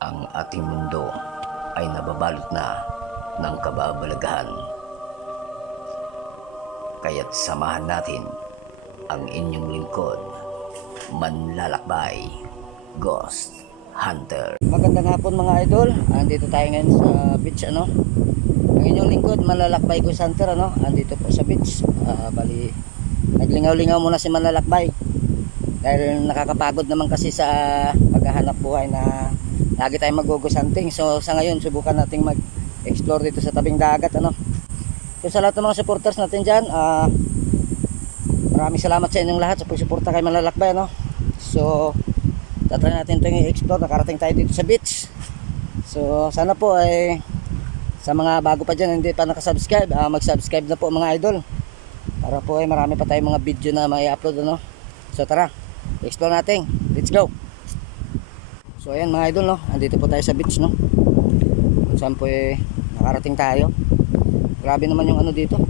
Ang ating mundo ay nababalot na ng kababalaghan. Kaya't samahan natin ang inyong lingkod, Manlalakbay, Ghost Hunter. Magandang hapon mga idol. Andito tayo ngayon sa beach Ang inyong lingkod, Manlalakbay Ghost Hunter Andito po sa beach. Bali naglingaw-lingaw muna si Manlalakbay. Dahil nakakapagod naman kasi sa paghahanap buhay na lagi tayong mag-ghost hunting. So sa ngayon subukan nating mag-explore dito sa tabing dagat So sa lahat ng mga supporters natin dyan, maraming salamat sa inyong lahat sa pagsuporta kay Manlalakbay So tatry natin ito i-explore. Nakarating tayo dito sa beach. So sana po ay sa mga bago pa dyan hindi pa nakasubscribe, mag-subscribe na po mga idol, para po ay marami pa tayong mga video na may upload So tara, explore natin. Let's go. So ayan mga idol andito po tayo sa beach kung saan po nakarating tayo. Grabe naman yung dito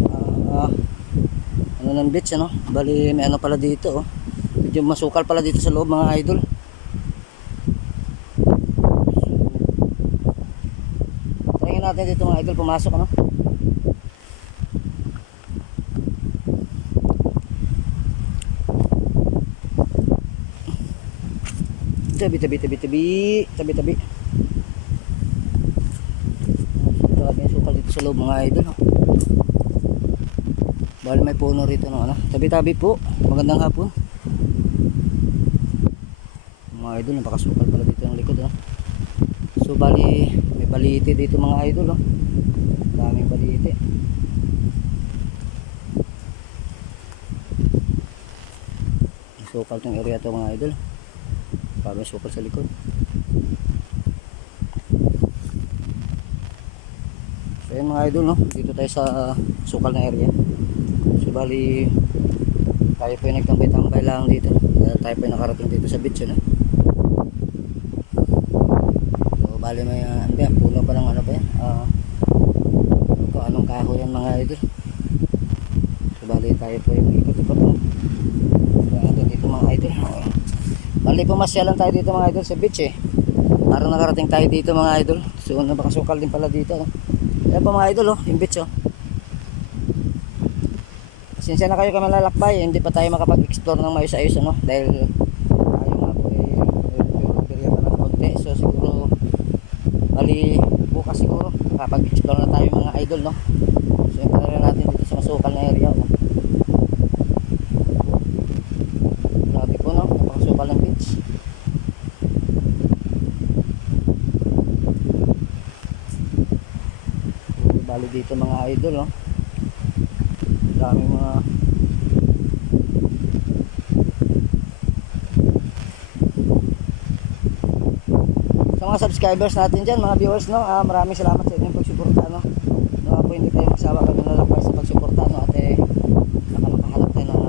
ng beach Bali may pala dito medyo masukal pala dito sa loob mga idol. Try natin dito mga idol pumasok tabi. Grabe yung sukal dito sa loob mga idol Bali may puno rito tabi po. Magandang hapon mga idol. Napakasukal pala dito ng likod So bali may balite dito mga idol daming balite. Sukal tong area to mga idol. Parang sukal sa likod. So yun mga idol dito tayo sa sukal na area. So bali tayo po yung nagtambay-tambay lang dito. Tayo po yung nakarating dito sa beach So bali may puno pa ng ba yan kung anong kahoy yan mga idol. So bali tayo po yung ikot-ikot dito mga idol. Bali pumasyalan tayo dito mga idol sa beach Parang nakarating tayo dito mga idol. So napakasukal din pala dito Ayan po mga idol yung beach Pasensya na kayo kay Manlalakbay, hindi pa tayo makapag-explore ng maayos-ayos dahil tayo nga po perya pa ng konti. So siguro bali bukas siguro makapag-explore na tayo mga idol So yung na natin dito sa masukal na area Grabe po napakasukal ng beach. Bali dito mga idol daming mga sa mga subscribers natin dyan, mga viewers maraming salamat sa inyong pagsuporta po hindi tayo magsawa kami Manlalakbay sa pagsuporta at makahanap tayo ng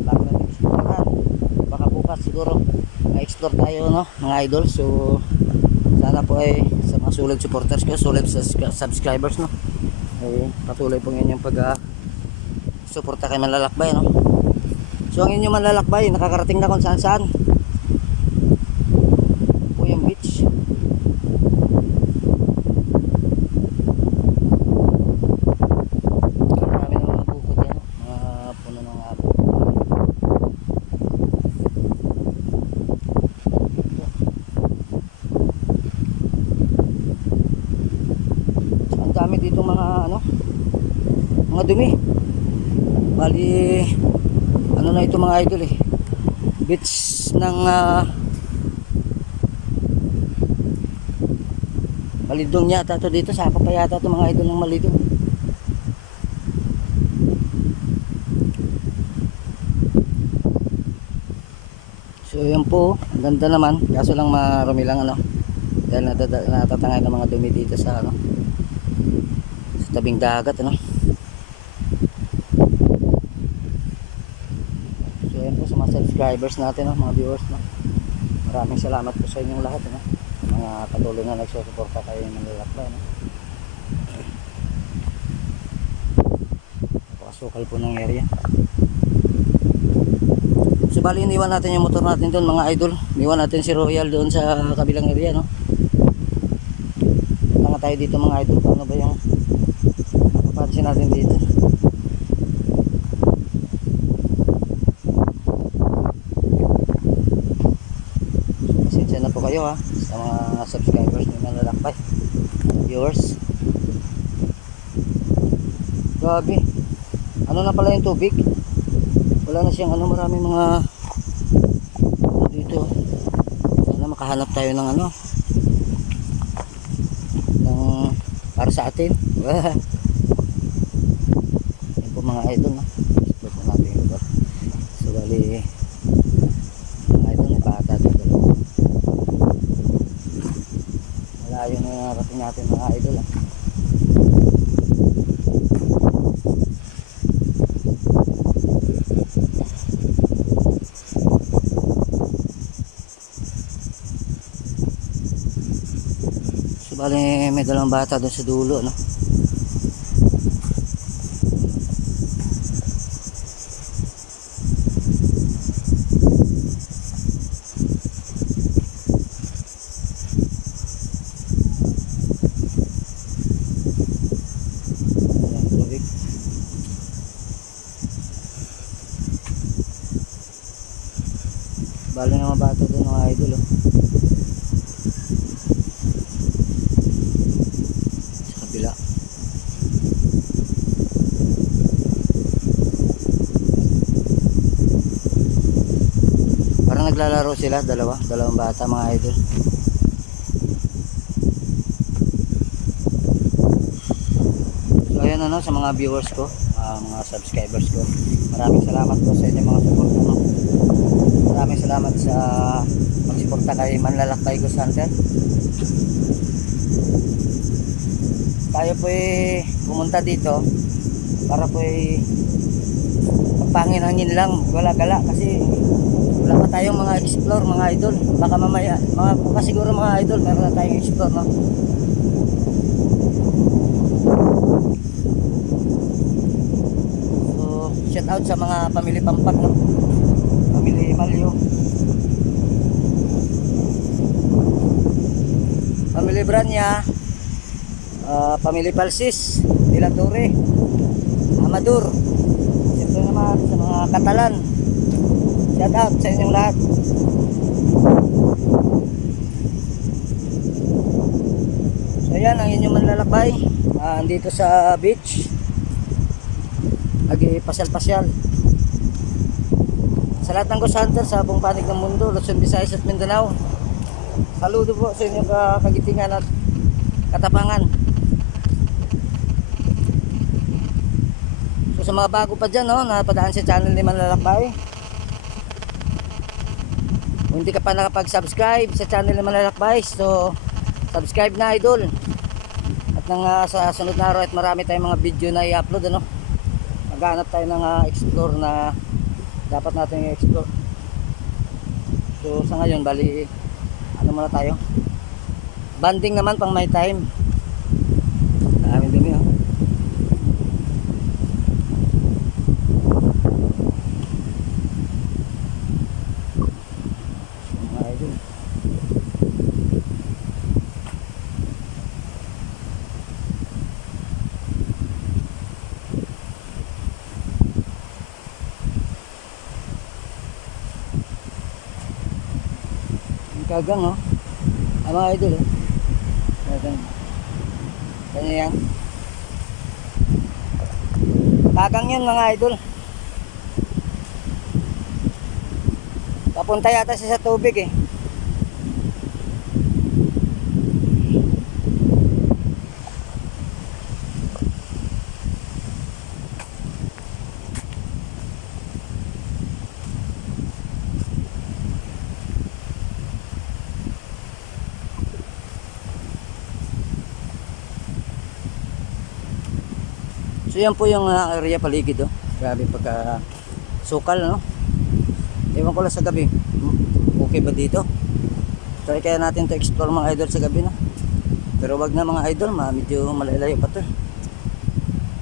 bago natin suportahan. Baka bukas siguro na-explore tayo mga idol. So sana po ay sa mga sulit supporters ko, sulit sa subscribers ay patuloy pong inyong suporta kay Manlalakbay So ang inyong Manlalakbay nakakarating na kung saan saan po yung beach. Marami na mga bukod yan mga puno ng apple. So ang dami dito mga mga dumi. Bali na ito mga idol beach ng Malidong yata to dito. Saka pa yata to mga idol ng Malidong. So yan po, ang ganda naman, kaso lang marumi lang dahil natatangay ng mga dumi dito sa sa tabing dagat sa mga subscribers natin mga viewers maraming salamat po sa inyong lahat mga patuloy na nagsusuporta kay Manlalakbay napakasukal po ng area. So bali iniwan natin yung motor natin doon mga idol. Iniwan natin si Royal doon sa kabilang area, no. Punta nga tayo dito mga idol. Paano ba yung papansin natin dito? Pasensya na po kayo ha sa mga subscribers ni Manlalakbay, viewers. Grabe, ano na pala yung tubig, wala na siyang ano, maraming mga ano dito. Sana makahanap tayo ng ano, ng para sa atin. Yan po mga idol, no? Explore po natin yung lugar. So bali mga idol, may bata dito. Malayo na yung narating natin mga idol, ha. Bale, may dalang bata doon sa dulo, no? Ayan, tubig. Bale na mga bata doon mga idol, oh. Kabila. Parang naglalaro sila, dalawang bata mga idol. So ayan ano, sa mga viewers ko, mga subscribers ko, maraming salamat po sa inyo mga support, no? Maraming salamat sa magsuporta kay Manlalakbay Ghost Hunter. Tayo po pumunta dito para po magpangin-hangin lang, gala-gala, kasi wala pa tayong mga explore mga idol. Baka mamaya, bukas siguro mga idol, meron na tayong explore, no? So shout out sa mga pamilya Pampat, no? Pamilya Malyo, pamilya Branya, pamilya Palsis, De La Torre, Amador. Siyempre naman sa mga Katalan, shout out sa inyong lahat. So yan ang inyong Manlalakbay, andito sa beach, pasyal-pasyal sa lahat ng Ghost Hunter sa buong panig ng mundo, Luzon, Visayas at Mindanao. Saludo po sa inyong kagitingan at katapangan. So sa mga bago pa dyan, no, napadaan sa channel ni Manlalakbay, kung hindi ka pa nakapag-subscribe sa channel ni Manlalakbay, so subscribe na idol. At nang sa sunod na araw at marami tayong mga video na i-upload, ano, maghanap tayo ng explore na dapat natin i-explore. So sa ngayon bali ano muna tayo, banding naman pang may time. Daming dumi, oh. Mga idol, kagang, oh. Mga idol, oh. Kagang. Kanya yan. Kagang yan mga idol. Papunta yata siya sa tubig, eh. So yan po yung area paligid, oh. Grabe pagka sukal, no? Ewan ko lang sa gabi, okay ba dito? Try kaya natin to explore mga idol sa gabi, no? Pero wag na mga idol, medyo malalayo pa to.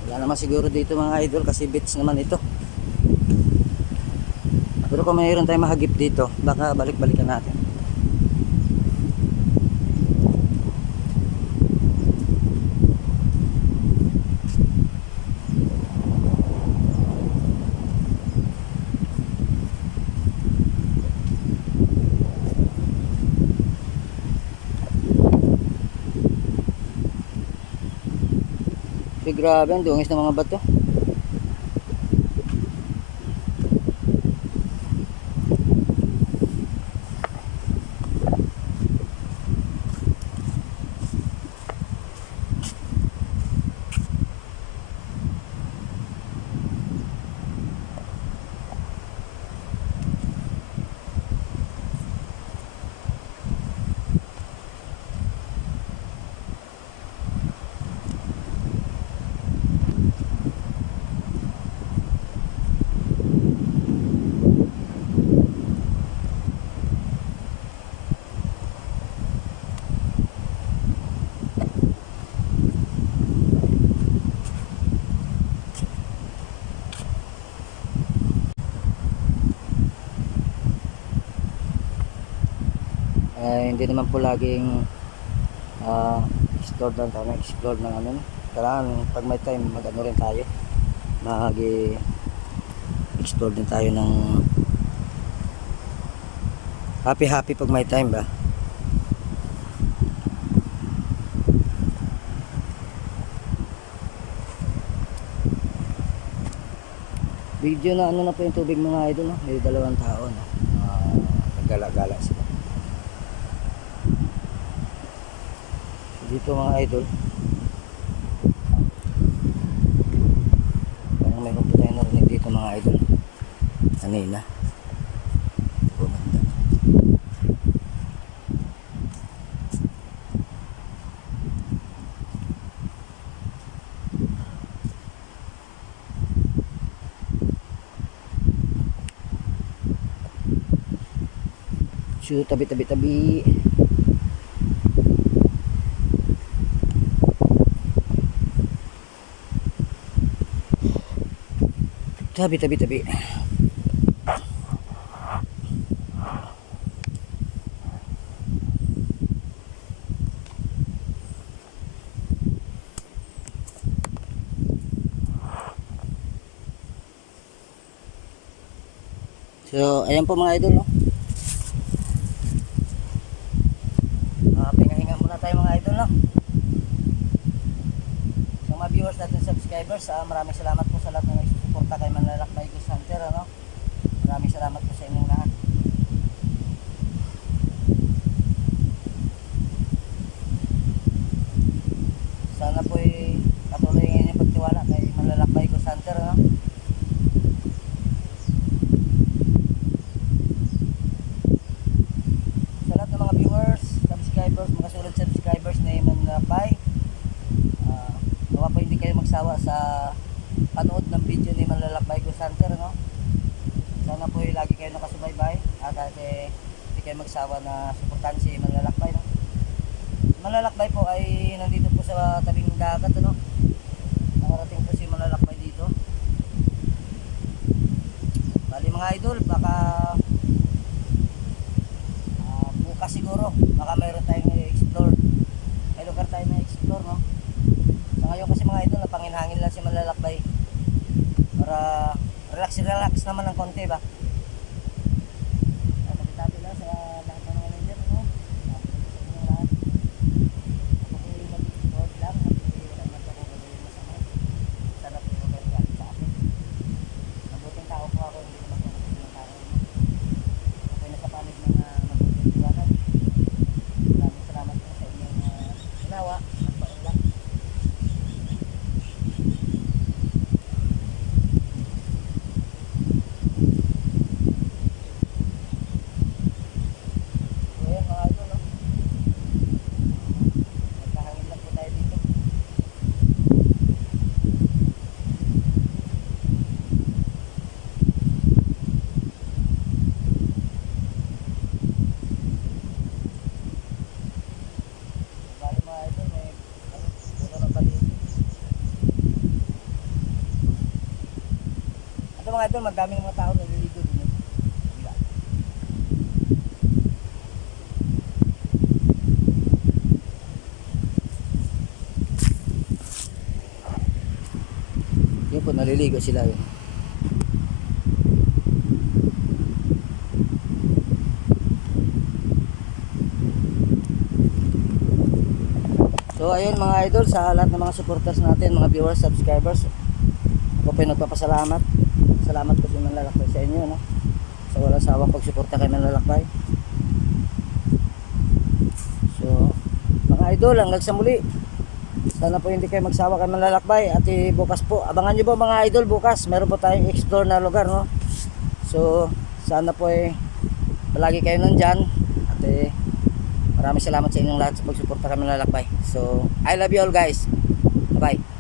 Wala naman siguro dito mga idol kasi beach naman ito. Pero kung mayroon tayong mahagip dito, baka balik-balikan natin. Grabe ang dungis ng mga bato. Hindi naman po laging explore lang tayo, explore ng ano. Kailangan pag may time mag-ano rin tayo, mag-explore din tayo ng happy pag may time ba. Video na ano na po yung tubig mga idol, no? May 2 tao, no? Naggala-gala sila dito mga idol. Parang mayroon po tayo narinig dito mga idol kanina. Bumanda. So tabi. Tabi. So, ayan po mga idol, no? Pingahinga muna tayo mga idol, no? So, mga viewers natin, subscribers, maraming salamat po sa lahat ng nagsusuporta kay Manlalakbay Ghost Hunter, ano? Maraming salamat po sa inyong lahat. Sana po patuloy ngayon yung pagtiwala kay Manlalakbay Ghost Hunter, ano? Sa lahat ng mga viewers, subscribers, mga sulit subscribers na Manlalakbay, nawa po hindi kayo magsawa sa panood ng video ni Manlalakbay Ghost Hunter, no? Sana po lagi kayo nakasubaybay at hindi kayo magsawa na suportahan si Manlalakbay, no? Manlalakbay po ay nandito po sa tabing dagat, no? Nakarating po si Manlalakbay dito. Bali mga idol, baka bukas siguro baka mayroon tayong i-explore, may lugar tayo na explore, no? Sa ngayon kasi mga idol, napanginhangin lang si Manlalakbay para relax naman ng konti ba. Tabi-tabi lang sa lahat ng mga nandiyan, no? Tabi-tabi sa inyo lahat. Ako po yung mag-explore lang at wala naman ako gagawin masama. Sana po yung magalit sa akin. Mabuting tao po ako, hindi naman ako ng tao. Okay na sa panig ng mabuting tiwanan. Maraming salamat po sa inyong ginawa. Magpaulang. Mga idol, madaming mga tao naliligo din. Naliligo sila yun. So ayun mga idol, sa lahat ng mga supporters natin, mga viewers, subscribers, ako po yung nagpapasalamat. Salamat po sa Manlalakbay sa inyo, no? Sa walang sawang pagsuporta kay Manlalakbay. So mga idol, hanggang sa muli. Sana po hindi kayo magsawa kay Manlalakbay. At bukas po, abangan nyo po mga idol, bukas meron po tayong explore na lugar, no? So sana po palagi kayo nandyan. At maraming salamat sa inyong lahat sa pagsuporta kay Manlalakbay. So I love you all guys. Bye bye.